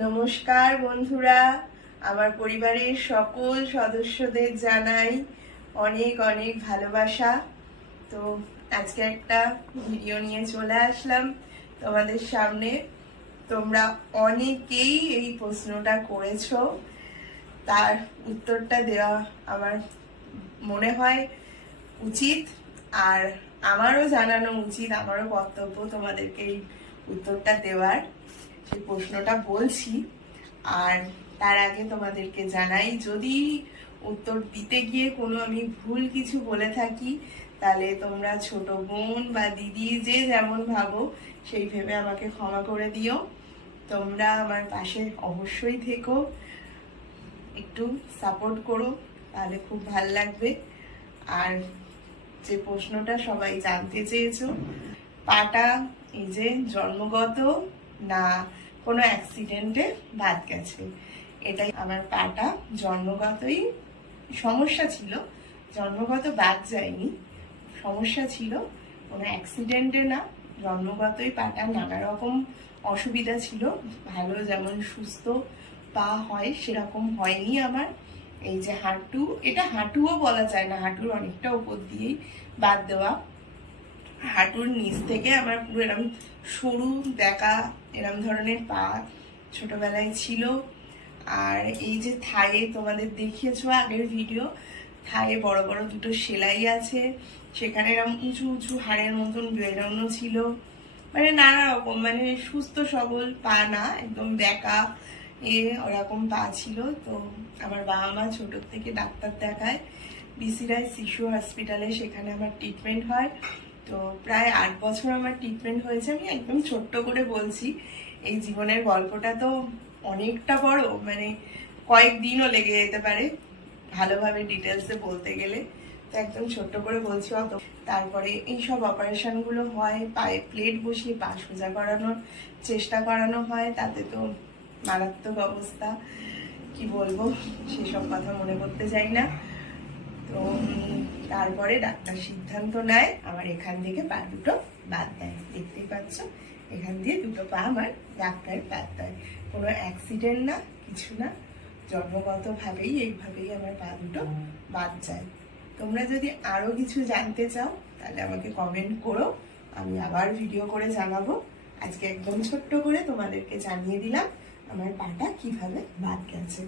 নমস্কার বন্ধুরা। আমার পরিবারের সকল সদস্যদের জানাই অনেক অনেক ভালোবাসা। তো আজকে একটা ভিডিও নিয়ে চলে আসলাম তোমাদের সামনে। তোমরা অনেকেই এই প্রশ্নটা করেছ। তার উত্তরটা দেওয়া আমার মনে হয় উচিত। আর আমারও জানানো উচিত, আমারও কর্তব্য তোমাদেরকে এই উত্তরটা দেওয়ার। সেই প্রশ্নটা বলছি, আর তার আগে তোমাদেরকে জানাই, যদি উত্তর দিতে গিয়ে কোনো আমি ভুল কিছু বলে থাকি, তাহলে তোমরা ছোট বোন বা দিদি যে যেমন ভাবো, সেই ভেবে আমাকে ক্ষমা করে দিও। তোমরা আমার পাশে অবশ্যই থেকো। একটু সাপোর্ট করো, তাহলে খুব ভালো লাগবে। আর যে প্রশ্নটা সবাই জানতে চেয়েছো, পাটা এই যে জন্মগত না, কোনো অ্যাক্সিডেন্টে বাদ গেছে। এটাই আমার পাটা। জন্মগতই সমস্যা ছিল। জন্মগত বাদ যায়নি। সমস্যা ছিল। কোনো অ্যাক্সিডেন্টে না। জন্মগতই পাটা নানা রকম অসুবিধা ছিল। ভালো যেমন সুস্থ পা হয়, সেরকম হয়নি আমার। এই যে হাঁটু, এটা হাঁটুও বলা যায় না। হাঁটুর অনেকটা উপর দিয়েই বাদ দেওয়া। হাঁটুর নিচ থেকে আমার পুরো এরকম সরু দেখা, এরম ধরনের পা ছোটবেলায় ছিল। আর এই যে থায়ে তোমাদের দেখিয়েছো আগের ভিডিও থায়ে বড় বড় দুটো সেলাই আছে। সেখানে এরকম উঁচু উঁচু হাড়ের মতন বেরোনো ছিল। মানে নানা রকম মানে সুস্থ সবল পা না, একদম বেকা এ ওরকম পা ছিল। তো আমার বাবা মা ছোট থেকে ডাক্তার দেখায়। বিসি রায় শিশু হসপিটালে সেখানে আমার ট্রিটমেন্ট হয়। তো প্রায় আট বছর আমার ট্রিটমেন্ট হয়েছে। আমি একদম ছোট্ট করে বলছি, এই জীবনের গল্পটা তো অনেকটা বড় মানে কয়েকদিনও লেগে যেতে পারে ভালোভাবে ডিটেলসে বলতে গেলে। তো একদম ছোট্ট করে বলছি অত। তারপরে এই সব অপারেশনগুলো হয়, পায়ে প্লেট বসিয়ে পা সোজা করানোর চেষ্টা করানো হয়, তাতে তো মারাত্মক অবস্থা। কি বলব, সেসব কথা মনে করতে চাই না। তো তারপরে ডাক্তার সিদ্ধান্ত নেয় আমার এখান থেকে পা দুটো বাদ দেয়। দেখতেই পাচ্ছ, এখান দিয়ে দুটো পা আমার ডাক্তার বাদ দেয়। কোনো অ্যাক্সিডেন্ট না, কিছু না। জন্মগতভাবেই এইভাবেই আমার পা দুটো বাদ যায়। তোমরা যদি আরও কিছু জানতে চাও, তাহলে আমাকে কমেন্ট করো। আমি আবার ভিডিও করে জানাব। আজকে একদম ছোট্ট করে তোমাদেরকে জানিয়ে দিলাম, আমার পাটা কীভাবে বাদ গেছে।